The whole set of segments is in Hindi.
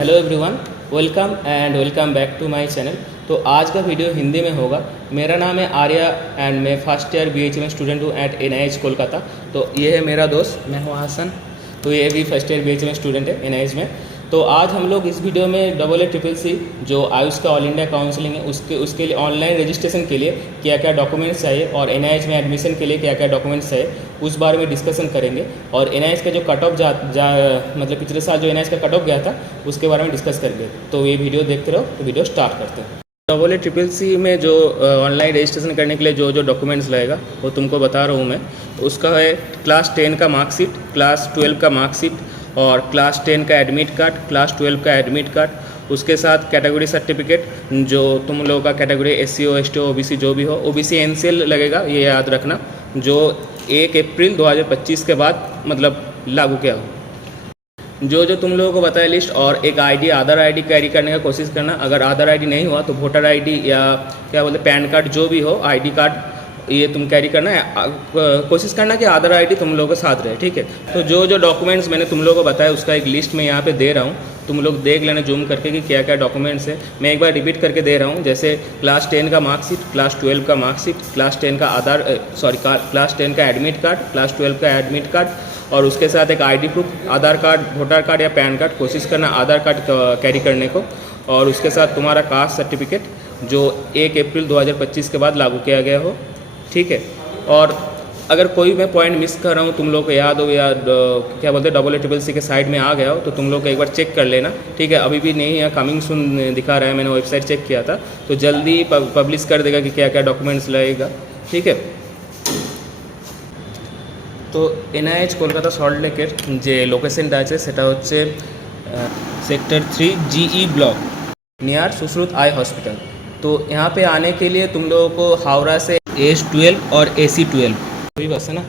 Hello everyone, welcome back to my channel. तो आज का वीडियो हिंदी में होगा। मेरा नाम है आर्या एंड मैं फर्स्ट ईयर BHM स्टूडेंट हूँ एट NIH कोलकाता। तो ये है मेरा दोस्त, मैं हूँ हसन। तो ये भी फर्स्ट ईयर BHM स्टूडेंट है NIH में। तो आज हम लोग इस वीडियो में AACCC जो आयुष का ऑल इंडिया काउंसिलिंग है उसके लिए ऑनलाइन रजिस्ट्रेशन के लिए क्या क्या डॉक्यूमेंट्स चाहिए और NIH में एडमिशन के लिए क्या क्या डॉक्यूमेंट्स चाहिए उस बारे में डिस्कशन करेंगे। और NIH का जो कट ऑफ मतलब पिछले साल जो NIH का कट ऑफ गया था उसके बारे में डिस्कस करेंगे। तो ये वीडियो देखते रहो। तो वीडियो स्टार्ट करते हैं। AACCC में जो ऑनलाइन रजिस्ट्रेशन करने के लिए जो जो डॉक्यूमेंट्स लगेगा वो तुमको बता रहा हूँ मैं। उसका है क्लास 10 का मार्कशीट, क्लास 12 का मार्कशीट और क्लास 10 का एडमिट कार्ड, क्लास 12 का एडमिट कार्ड, उसके साथ कैटेगरी सर्टिफिकेट जो तुम लोगों का कैटेगरी SC हो, ST हो, OBC जो भी हो, OBC NCL लगेगा, ये याद रखना, जो 1 अप्रैल 2025 के बाद मतलब लागू किया हो। जो तुम लोगों को बताया लिस्ट, और एक आधार आईडी कैरी करने का कोशिश करना। अगर आधार आईडी नहीं हुआ तो वोटर आईडी या क्या बोलते पैन कार्ड जो भी हो, आईडी कार्ड ये तुम कैरी करना है। कोशिश करना कि आधार आईडी तुम लोगों के साथ रहे, ठीक है। तो जो डॉक्यूमेंट्स मैंने तुम लोगों को बताया उसका एक लिस्ट मैं यहाँ पे दे रहा हूँ, तुम लोग देख लेना जूम करके कि क्या क्या डॉक्यूमेंट्स है। मैं एक बार रिपीट करके दे रहा हूँ, जैसे क्लास 10 का मार्कशीट, क्लास 12 का मार्कशीट, क्लास 10 का क्लास 10 का एडमिट कार्ड, क्लास 12 का एडमिट कार्ड और उसके साथ एक आईडी प्रूफ, आधार कार्ड, वोटर कार्ड या पैन कार्ड। कोशिश करना आधार कार्ड कैरी करने को। और उसके साथ तुम्हारा कास्ट सर्टिफिकेट जो 1 अप्रैल 2025 के बाद लागू किया गया हो, ठीक है। और अगर कोई मैं पॉइंट मिस कर रहा हूँ, तुम लोग को याद हो या क्या बोलते हैं AACCC के साइड में आ गया हो तो तुम लोग को एक बार चेक कर लेना, ठीक है। अभी भी नहीं है, कमिंग सून दिखा रहा है, मैंने वेबसाइट चेक किया था, तो जल्दी पब्लिश कर देगा कि क्या क्या डॉक्यूमेंट्स लगेगा, ठीक है। तो NIH কলকাতা সল্ট লেকের যে লোকেশনটা আছে সেটা হচ্ছে sector 3 GE block near Sushrut eye hospital. तो यहाँ पे आने के लिए तुम लोगों को हावड़ा से AS12 और AC12 वही बस है ना,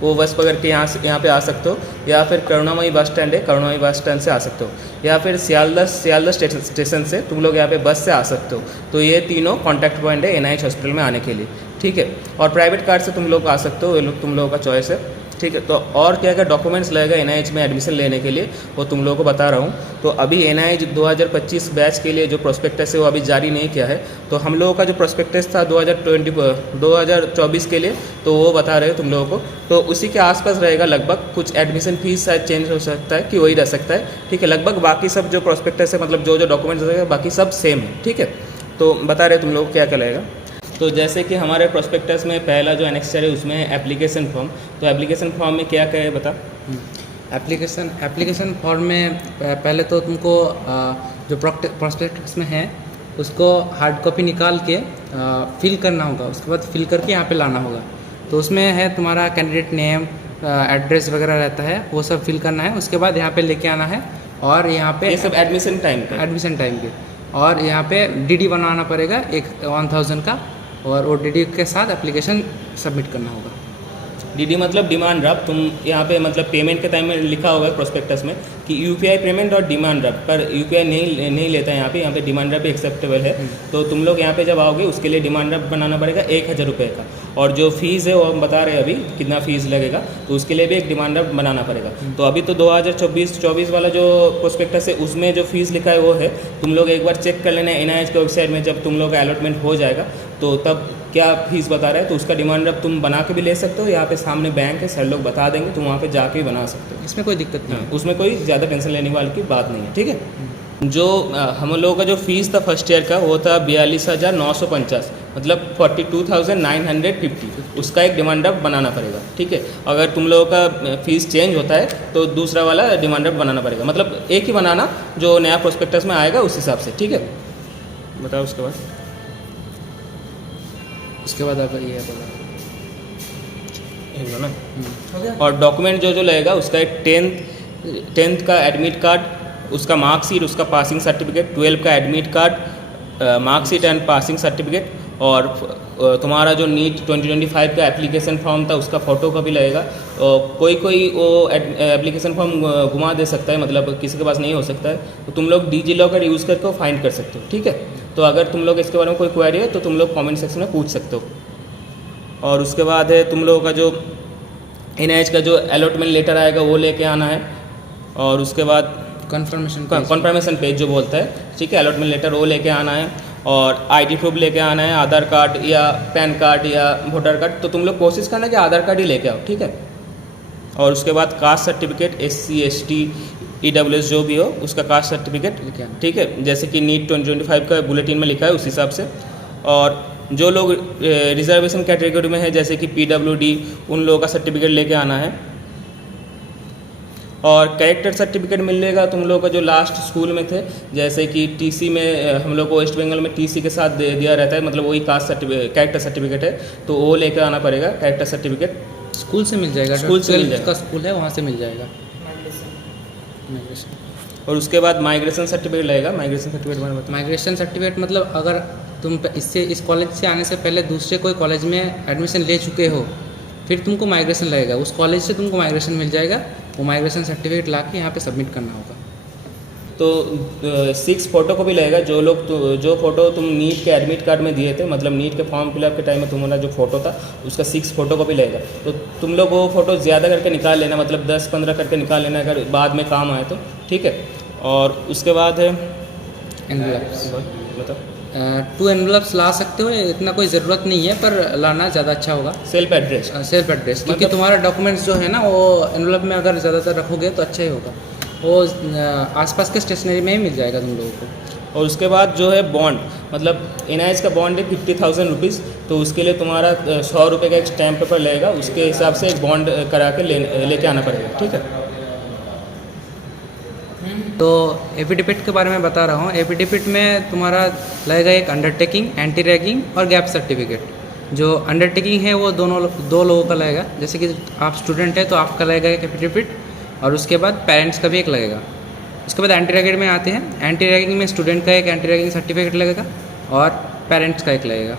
वो बस पकड़ के यहाँ पे आ सकते हो, या फिर करुणामयी बस स्टैंड है, करुणामयी बस स्टैंड से आ सकते हो, या फिर सियालदह स्टेशन से तुम लोग यहाँ पे बस से आ सकते हो। तो ये तीनों कॉन्टैक्ट पॉइंट है NIH हॉस्पिटल में आने के लिए, ठीक है। और प्राइवेट कार से तुम लोग आ सकते हो, ये लोग तुम लोगों का चॉइस है, ठीक है। तो और क्या क्या डॉक्यूमेंट्स लगेगा NIH में एडमिशन लेने के लिए वो तुम लोगों को बता रहा हूँ। तो अभी NIH 2025 बैच के लिए जो प्रोस्पेक्टस है वो अभी जारी नहीं किया है। तो हम लोगों का जो प्रोस्पेक्टस था 2024 के लिए, तो वो बता रहे हो तुम लोगों को। तो उसी के आसपास रहेगा लगभग, कुछ एडमिशन फीस शायद चेंज हो सकता है कि वही रह सकता है, ठीक है। लगभग बाकी सब जो प्रोस्पेक्टस है, मतलब जो डॉक्यूमेंट्स रहेगा बाकी सब सेम है, ठीक है। तो बता रहे तुम लोग क्या क्या लगेगा। तो जैसे कि हमारे प्रोस्पेक्टस में पहला जो एनेक्सचर है उसमें है एप्लीकेशन फॉर्म। तो एप्लीकेशन फॉर्म में क्या क्या है बता। एप्लीकेशन फॉर्म में पहले तो तुमको जो प्रोस्पेक्टस में है उसको हार्ड कॉपी निकाल के फिल करना होगा, उसके बाद फिल करके यहाँ पे लाना होगा। तो उसमें है तुम्हारा कैंडिडेट नेम, एड्रेस वगैरह रहता है, वो सब फिल करना है। उसके बाद यहाँ पे लेके आना है और यहाँ पे ये सब एडमिशन टाइम के और यहाँ पे DD बनवाना पड़ेगा एक 1000 का, और वो DD के साथ एप्लीकेशन सबमिट करना होगा। DD मतलब डिमांड ड्राफ्ट। तुम यहाँ पे मतलब पेमेंट के टाइम में लिखा होगा प्रोस्पेक्टस में कि UPI पेमेंट और डिमांड ड्राफ्ट, पर UPI नहीं लेता है यहाँ पे डिमांड ड्राफ्ट भी एक्सेप्टेबल है। तो तुम लोग यहाँ पे जब आओगे उसके लिए डिमांड ड्राफ्ट बनाना पड़ेगा 1000 रुपये का। और जो फीस है वो हम बता रहे हैं अभी कितना फीस लगेगा, तो उसके लिए भी एक डिमांड ड्राफ्ट बनाना पड़ेगा। तो अभी तो 2024 वाला जो प्रोस्पेक्टस है उसमें जो फीस लिखा है वो है, तुम लोग एक बार चेक कर लेना NIH के वेबसाइट में। जब तुम लोग का अलॉटमेंट हो जाएगा तो तब क्या फीस बता रहा है, तो उसका डिमांड ड्राफ्ट तुम बना के भी ले सकते हो। यहाँ पे सामने बैंक है, सर लोग बता देंगे, तुम वहाँ पे जाके भी बना सकते हो, इसमें कोई दिक्कत नहीं है। उसमें कोई ज़्यादा टेंशन लेने वाली की बात नहीं है, ठीक है। जो हम लोगों का जो फीस था फर्स्ट ईयर का वो था 42,950, मतलब 42,950। उसका एक डिमांड ड्राफ्ट बनाना पड़ेगा, ठीक है। अगर तुम लोगों का फीस चेंज होता है तो दूसरा वाला डिमांड ड्राफ्ट बनाना पड़ेगा, मतलब एक ही बनाना जो नया प्रोस्पेक्टस में आएगा उस हिसाब से, ठीक है। बताओ उसके बाद आप ये बोला ना। और डॉक्यूमेंट जो लगेगा उसका एक 10th का एडमिट कार्ड, उसका मार्कशीट, उसका पासिंग सर्टिफिकेट, 12 का admit card, marksheet and passing certificate, और तुम्हारा जो नीट 2025 का एप्लीकेशन फॉर्म था उसका फ़ोटो का भी लगेगा। कोई वो एप्लीकेशन फॉर्म घुमा दे सकता है, मतलब किसी के पास नहीं हो सकता है, तो तुम लोग DigiLocker यूज़ करके फाइंड कर सकते हो, ठीक है। तो अगर तुम लोग इसके बारे में कोई क्वेरी है तो तुम लोग कमेंट सेक्शन में पूछ सकते हो। और उसके बाद है तुम लोगों का जो NIH का जो अलॉटमेंट लेटर आएगा वो लेके आना है। और उसके बाद कंफर्मेशन कन्फर्मेशन पेज जो बोलता है, ठीक है, अलॉटमेंट लेटर वो लेके आना है, और आईडी प्रूफ लेके आना है, आधार कार्ड या पैन कार्ड या वोटर कार्ड। तो तुम लोग कोशिश करना कि आधार कार्ड ही लेके आओ, ठीक है। और उसके बाद caste certificate, SC ST EWS जो भी हो उसका कास्ट सर्टिफिकेट लेके आना। ठीक है, जैसे कि नीट 2025 का बुलेटिन में लिखा है उस हिसाब से। और जो लोग रिजर्वेशन कैटेगरी में है जैसे कि PWD, उन लोगों का सर्टिफिकेट लेके आना है। और कैरेक्टर सर्टिफिकेट मिलेगा तुम लोगों का जो लास्ट स्कूल में थे, जैसे कि TC में हम लोग को वेस्ट बंगाल में TC के साथ दिया रहता है, मतलब वही कास्ट सर्टिफिकेट कैरेक्टर सर्टिफिकेट है, तो वो लेकर आना पड़ेगा। कैरेक्टर सर्टिफिकेट स्कूल से मिल जाएगा, स्कूल से मिल 12th जाएगा। का स्कूल है वहाँ से मिल जाएगा। और उसके बाद माइग्रेशन सर्टिफिकेट लगेगा। माइग्रेशन सर्टिफिकेट मैंने बताया, माइग्रेशन सर्टिफिकेट मतलब अगर तुम इस कॉलेज से आने से पहले दूसरे कोई कॉलेज में एडमिशन ले चुके हो, फिर तुमको माइग्रेशन लगेगा, उस कॉलेज से तुमको माइग्रेशन मिल जाएगा। वो माइग्रेशन सर्टिफिकेट ला के यहाँ पे सबमिट करना होगा। तो 6 फोटो को भी लगेगा। जो लोग जो फोटो तुम नीट के एडमिट कार्ड में दिए थे, मतलब नीट के फॉर्म फिलअप के टाइम में तुम्हारा जो फोटो था उसका 6 फोटो को भी लगेगा। तो तुम लोग वो फोटो ज़्यादा करके निकाल लेना, मतलब 10-15 करके निकाल लेना अगर बाद में काम आए तो, ठीक है। और उसके बाद है एनवलप्स, बताओ। 2 एनवलप्स ला सकते हो, इतना कोई ज़रूरत नहीं है, पर लाना ज़्यादा अच्छा होगा। सेल्फ एड्रेस, सेल्फ एड्रेस, क्योंकि मतलब- तुम्हारा डॉक्यूमेंट्स जो है ना वो एनवलप में अगर ज़्यादातर रखोगे तो अच्छा ही होगा। वो आसपास के स्टेशनरी में ही मिल जाएगा तुम लोगों को। और उसके बाद जो है बॉन्ड, मतलब NIH का बॉन्ड है 50,000 रुपीज़, तो उसके लिए तुम्हारा 100 रुपये का एक स्टैम्प पेपर लगेगा, उसके हिसाब से एक बॉन्ड करा के लेके आना पड़ेगा, ठीक है। तो एफिडेविट के बारे में बता रहा हूँ। एफिडेविट में तुम्हारा लगेगा एक अंडरटेकिंग, एंटी रैगिंग और गैप सर्टिफिकेट। जो अंडरटेकिंग है वो दो लोगों का लगेगा, जैसे कि आप स्टूडेंट है तो आपका लगेगा एक एफिडेविट, और उसके बाद पेरेंट्स का भी एक लगेगा। उसके बाद एंटी रैगिंग में आते हैं। एंटी रैगिंग में स्टूडेंट का एक एंटी रैगिंग सर्टिफिकेट लगेगा और पेरेंट्स का एक लगेगा।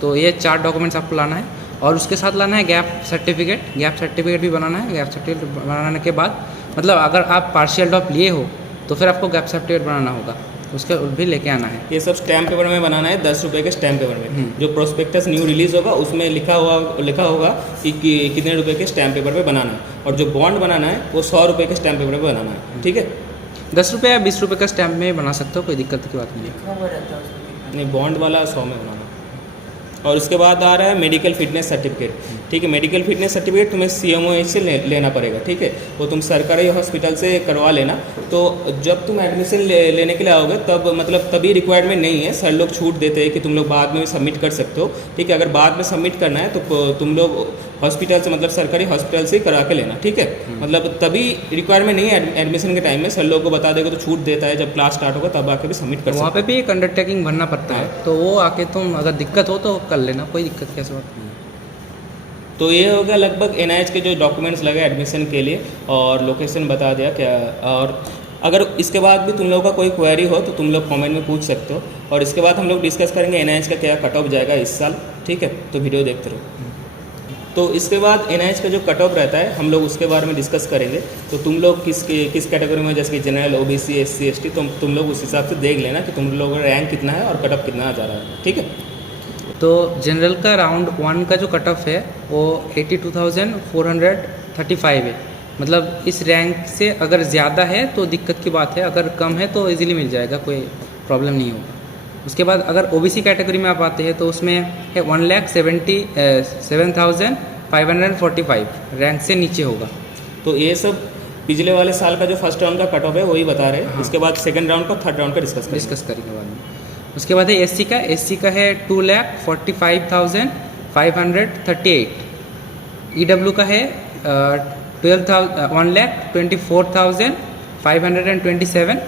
तो ये 4 डॉक्यूमेंट्स आपको लाना है, और उसके साथ लाना है गैप सर्टिफिकेट। गैप सर्टिफिकेट भी बनाना है। गैप सर्टिफिकेट बनाने के बाद, मतलब अगर आप पार्शियल ड्रॉप लिए हो तो फिर आपको गैप सर्टिफिकेट बनाना होगा, उसके भी लेके आना है। ये सब स्टैम्प पेपर में बनाना है, 10 रुपये के स्टैम्प पेपर में। जो प्रोस्पेक्टस न्यू रिलीज होगा उसमें लिखा होगा कि कितने रुपए के स्टैम्प पेपर पे बनाना है। और जो बॉन्ड बनाना है वो 100 रुपये के स्टैम्प पेपर पे बनाना है, ठीक है। 10 रुपये या 20 रुपये का स्टैम्प में बना सकते हो, कोई दिक्कत की बात नहीं है। नहीं, बॉन्ड वाला 100 में बनाना। और उसके बाद आ रहा है मेडिकल फिटनेस सर्टिफिकेट, ठीक है। मेडिकल फिटनेस सर्टिफिकेट तुम्हें CMOH से लेना पड़ेगा, ठीक है। वो तुम सरकारी हॉस्पिटल से करवा लेना। तो जब तुम एडमिशन लेने के लिए आओगे तब, मतलब तभी रिक्वायरमेंट नहीं है, सर लोग छूट देते हैं कि तुम लोग बाद में भी सबमिट कर सकते हो, ठीक है। अगर बाद में सबमिट करना है तो तुम लोग हॉस्पिटल से, मतलब सरकारी हॉस्पिटल से करा के लेना, ठीक है। मतलब तभी रिक्वायरमेंट नहीं है एडमिशन के टाइम में, सर लोग को बता देगा तो छूट देता है, जब क्लास स्टार्ट होगा तब आके भी सबमिट कर वहाँ सकते पे भी एक अंडरटेकिंग भरना पड़ता है, तो वो आके तुम अगर दिक्कत हो तो कर लेना, कोई दिक्कत की ऐसी बात नहीं है। तो ये हो गया लगभग NIH के जो डॉक्यूमेंट्स लगे एडमिशन के लिए, और लोकेशन बता दिया क्या। और अगर इसके बाद भी तुम लोगों का कोई क्वेरी हो तो तुम लोग कमेंट में पूछ सकते हो। और इसके बाद हम लोग डिस्कस करेंगे NIH का क्या कट ऑफ जाएगा इस साल, ठीक है। तो वीडियो देखते रहो। तो इसके बाद NIH का जो कट ऑफ रहता है हम लोग उसके बारे में डिस्कस करेंगे। तो तुम लोग किस कैटेगरी में, जैसे कि जनरल, OBC, SC ST, तो तुम लोग उस हिसाब से देख लेना कि तुम लोगों का रैंक कितना है और कट ऑफ कितना जा रहा है, ठीक है। तो जनरल का राउंड 1 का जो कट ऑफ है वो 82,435 है। मतलब इस रैंक से अगर ज़्यादा है तो दिक्कत की बात है, अगर कम है तो इजीली मिल जाएगा, कोई प्रॉब्लम नहीं होगा। उसके बाद अगर OBC कैटेगरी में आप आते हैं तो उसमें है 1,77,545, रैंक से नीचे होगा। तो ये सब पिछले वाले साल का जो फर्स्ट राउंड का कट ऑफ है वही बता रहे हैं। हाँ। इसके बाद सेकंड राउंड का, थर्ड राउंड का डिस्कस करेंगे बाद में। उसके बाद है SC का है 2,45,538। EW का है 1,24,527,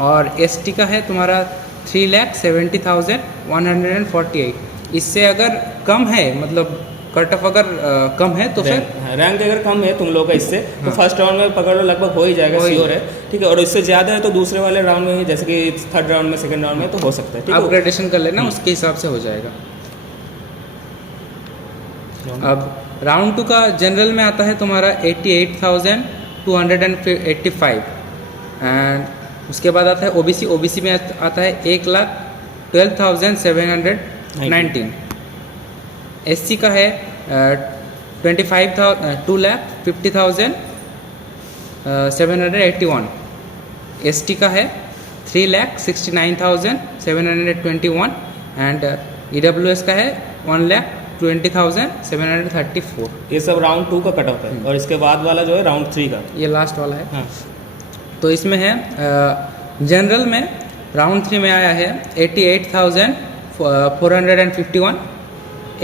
और ST का है तुम्हारा 3,70,148। इससे अगर कम है, मतलब कट ऑफ अगर कम है तो फिर रैंक अगर कम है तुम लोग का इससे, तो हाँ। फर्स्ट राउंड में पकड़ लो लगभग हो ही जाएगा, श्योर है, ठीक है। और इससे ज़्यादा है तो दूसरे वाले राउंड में ही, जैसे कि थर्ड राउंड में, सेकंड राउंड में तो हो सकता है, ठीक है। अपग्रेडेशन कर लेना, उसके हिसाब से हो जाएगा। अब राउंड 2 का जनरल में आता है तुम्हारा 88,285, एंड उसके बाद आता है OBC में आता है 1,12,719। SC का है 2,50,781। ST का है 3,69,721 एंड EWS का है 1,20,734। ये सब राउंड 2 का कट ऑफ है और इसके बाद वाला जो है राउंड 3 का। ये लास्ट वाला है। हाँ तो इसमें है जनरल में राउंड 3 में आया है 88,451,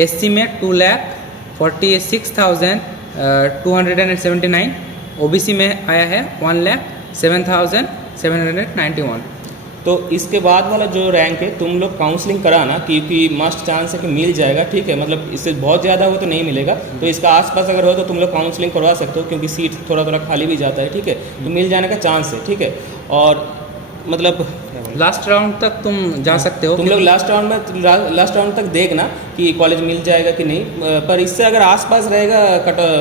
SC में 2,46,279, OBC में आया है 1,07,791। तो इसके बाद वाला जो रैंक है तुम लोग काउंसलिंग कराना, क्योंकि मस्ट चांस है कि मिल जाएगा, ठीक है। मतलब इससे बहुत ज़्यादा हो तो नहीं मिलेगा, तो इसका आसपास अगर हो तो तुम लोग काउंसलिंग करवा सकते हो, क्योंकि सीट थोड़ा थोड़ा खाली भी जाता है, ठीक है। तो मिल जाने का चांस है, ठीक है। और मतलब लास्ट राउंड तक तुम जा सकते हो। तुम लोग लास्ट राउंड तक देखना कि कॉलेज मिल जाएगा कि नहीं, पर इससे अगर आसपास रहेगा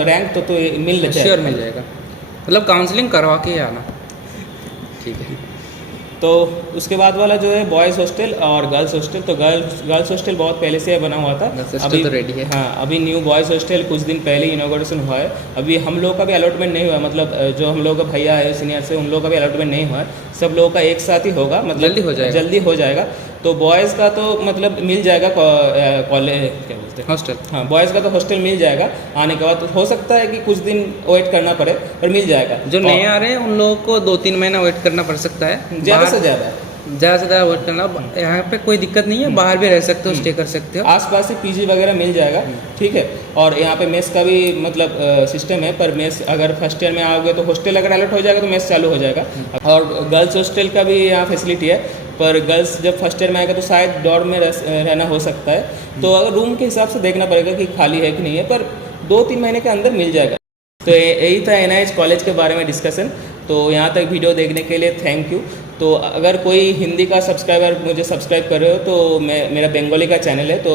रैंक तो मिल जाएगा, श्योर मिल जाएगा। मतलब काउंसलिंग करवा के ही आना, ठीक है। तो उसके बाद वाला जो है बॉयज़ हॉस्टल और गर्ल्स हॉस्टल। तो गर्ल्स हॉस्टल बहुत पहले से बना हुआ था, अभी तो रेडी है। हाँ, अभी न्यू बॉयज़ हॉस्टल कुछ दिन पहले इनॉग्रेशन हुआ है। अभी हम लोग का भी अलॉटमेंट नहीं हुआ, मतलब जो हम लोग का भैया है सीनियर से, उन लोगों का भी अलॉटमेंट नहीं हुआ है। सब लोगों का एक साथ ही होगा, मतलब जल्दी हो जाएगा। तो बॉयज़ का तो मतलब मिल जाएगा कॉलेज, क्या बोलते हैं, हॉस्टल। हाँ, बॉयज़ का तो हॉस्टल मिल जाएगा आने के बाद। हो सकता है कि कुछ दिन वेट करना पड़े, पर मिल जाएगा। जो नए आ रहे हैं उन लोगों को 2-3 महीना वेट करना पड़ सकता है, ज़्यादा से ज़्यादा वेट करना। यहाँ पे कोई दिक्कत नहीं है, बाहर भी रह सकते हो, स्टे कर सकते हो, आसपास से पीजी वगैरह मिल जाएगा, ठीक है। और यहाँ पे मेस का भी मतलब सिस्टम है, पर मेस अगर फर्स्ट ईयर में आओगे तो हॉस्टल अगर अलर्ट हो जाएगा तो मेस चालू हो जाएगा। और गर्ल्स हॉस्टल का भी यहाँ फैसिलिटी है, पर गर्ल्स जब फर्स्ट ईयर में आएगा तो शायद डॉर्म में रहना हो सकता है। तो अगर रूम के हिसाब से देखना पड़ेगा कि खाली है कि नहीं है, पर 2-3 महीने के अंदर मिल जाएगा। तो यही था NIH कॉलेज के बारे में डिस्कशन। तो यहाँ तक वीडियो देखने के लिए थैंक यू। तो अगर कोई हिंदी का सब्सक्राइबर मुझे सब्सक्राइब कर रहे हो तो मेरा बंगाली का चैनल है, तो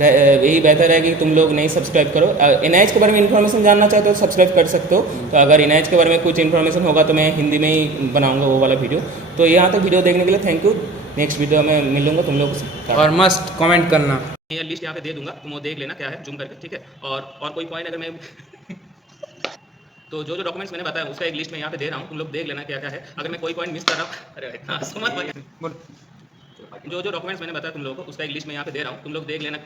यही बेहतर है कि तुम लोग नहीं सब्सक्राइब करो। NIH के बारे में इन्फॉर्मेशन जानना चाहते हो तो सब्सक्राइब कर सकते हो। तो अगर NIH के बारे में कुछ इन्फॉर्मेशन होगा तो मैं हिंदी में ही बनाऊंगा वो वाला वीडियो। तो यहाँ तक वीडियो देखने के लिए थैंक यू। नेक्स्ट वीडियो में मिलूंगा तुम लोगों से, और मस्ट कमेंट करना। मैं लिस्ट यहाँ पे दे दूंगा, तुम वो देख लेना क्या है जूम करके, ठीक है। और कोई पॉइंट अगर मैं तो जो डॉक्यूमेंट्स मैंने बताया उसका एक लिस्ट मैं यहाँ पे दे रहा हूँ, तुम लोग देख लेना क्या क्या है। अगर मैं कोई पॉइंट मिस कर रहा हूँ, अरे हाँ, समझ जो डॉक्यूमेंट्स मैंने बताया तुम लोगों को उसका एक लिस्ट मैं यहाँ पे दे रहा हूँ, तुम लोग देख लेना।